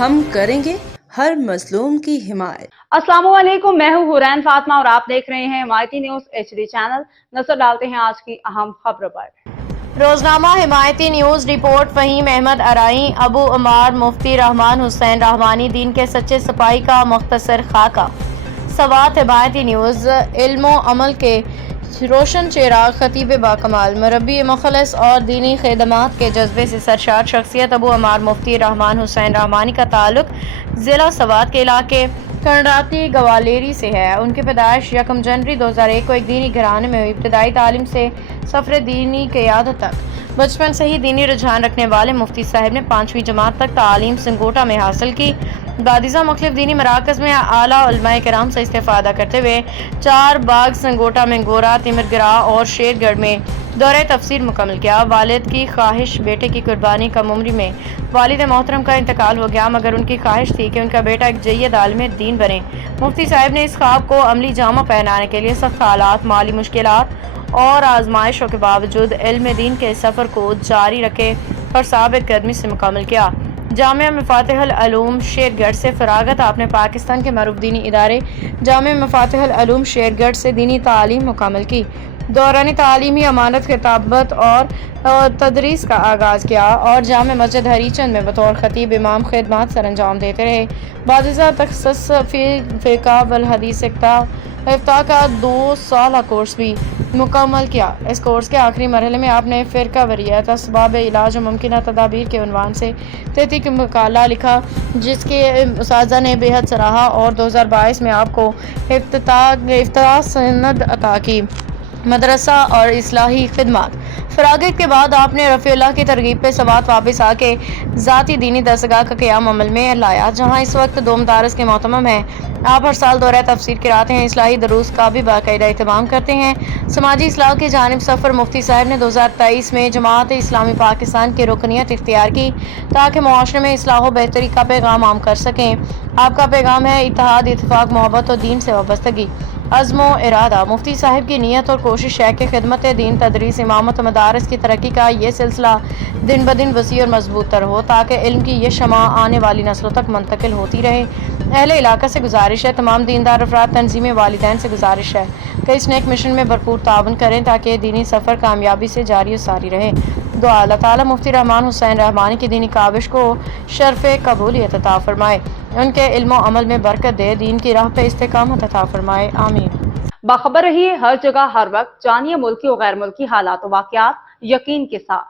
ہم کریں گے ہر مظلوم کی حمایت۔ السلام علیکم، میں ہوں حورین فاطمہ اور آپ دیکھ رہے ہیں حمایتی نیوز HD چینل۔ نظر ڈالتے ہیں آج کی اہم خبروں پر۔ روزنامہ حمایتی نیوز رپورٹ فہیم احمد ارائیں، ابو عمار مفتی رحمان حسین رحمانی دین کے سچے سپاہی کا مختصر خاکہ۔ سوات حمایتی نیوز علم و عمل کے روشن چراغ، خطیب باکمال، مربی مخلص اور دینی خدمات کے جذبے سے سرشار شخصیت ابو عمار مفتی رحمان حسین رحمانی کا تعلق ضلع سوات کے علاقے کنڈراتی گوالیری سے ہے۔ ان کی پیدائش 1 جنوری 2001 کو ایک دینی گھرانے میں ہوئی۔ ابتدائی تعلیم سے سفر دینی قیادت تک بچپن سے ہی دینی رجحان رکھنے والے مفتی صاحب نے 5ویں جماعت تک تعلیم سنگوٹا میں حاصل کی۔ بعد ازاں مختلف دینی مراکز میں اعلیٰ علماء کرام سے استفادہ کرتے ہوئے 4 باغ، سنگوٹا، منگورا، تیمرگرہ اور شیر گڑھ میں دورہ تفسیر مکمل کیا۔ والد کی خواہش، بیٹے کی قربانی، کم عمری میں والد محترم کا انتقال ہو گیا، مگر ان کی خواہش تھی کہ ان کا بیٹا ایک جید عالم دین بنے۔ مفتی صاحب نے اس خواب کو عملی جامہ پہنانے کے لیے سخت حالات، مالی مشکلات اور آزمائشوں کے باوجود علم دین کے سفر کو جاری رکھے اور ثابت قدمی سے مکمل کیا۔ جامعہ مفاتیح العلوم شیر گڑھ سے فراغت آپ نے پاکستان کے معروف دینی ادارے جامعہ مفاتیح العلوم شیر گڑھ سے دینی تعلیم مکمل کی۔ دوران تعلیمی امانت، خطابت اور تدریس کا آغاز کیا اور جامع مسجد ہری چند میں بطور خطیب امام خدمات سر انجام دیتے رہے۔ بعد ازاں تخصص فی فقہ والحدیث افتاء کا 2 سالہ کورس بھی مکمل کیا۔ اس کورس کے آخری مرحلے میں آپ نے فرقہ واریت، اسباب علاج و ممکنہ تدابیر کے عنوان سے تحقیقی مقالہ لکھا، جس کے اساتذہ نے بے حد سراہا اور 2022 میں آپ کو افتتاح سند عطا کی۔ مدرسہ اور اصلاحی خدمات۔ فراغت کے بعد آپ نے رفیع اللہ کی ترغیب پہ سوات واپس آ کے ذاتی دینی درسگاہ کا قیام عمل میں لایا، جہاں اس وقت 2 مدارس کے معتمم ہیں۔ آپ ہر سال دورہ تفسیر کراتے ہیں، اصلاحی دروس کا بھی باقاعدہ اہتمام کرتے ہیں۔ سماجی اصلاح کی جانب سفر مفتی صاحب نے 2023 میں جماعت اسلامی پاکستان کی رکنیت اختیار کی تاکہ معاشرے میں اصلاح و بہتری کا پیغام عام کر سکیں۔ آپ کا پیغام ہے اتحاد، اتفاق، محبت اور دین سے وابستگی، عزم و ارادہ۔ مفتی صاحب کی نیت اور کوشش ہے کہ خدمت دین، تدریس، امامت و مدارس کی ترقی کا یہ سلسلہ دن بدن وسیع اور مضبوط تر ہو تاکہ علم کی یہ شمع آنے والی نسلوں تک منتقل ہوتی رہے۔ اہل علاقہ سے گزارش ہے، تمام دیندار افراد، تنظیمیں، والدین سے گزارش ہے کہ اس نیک مشن میں بھرپور تعاون کریں تاکہ دینی سفر کامیابی سے جاری و ساری رہے۔ دعا اللہ تعالیٰ مفتی رحمان حسین رحمانی کی دینی کاوش کو شرف قبولیت عطا فرمائے، ان کے علم و عمل میں برکت دے، دین کی راہ پہ استقامت عطا فرمائے، آمین۔ باخبر رہیے ہر جگہ ہر وقت، جانیے ملکی و غیر ملکی حالات و واقعات یقین کے ساتھ۔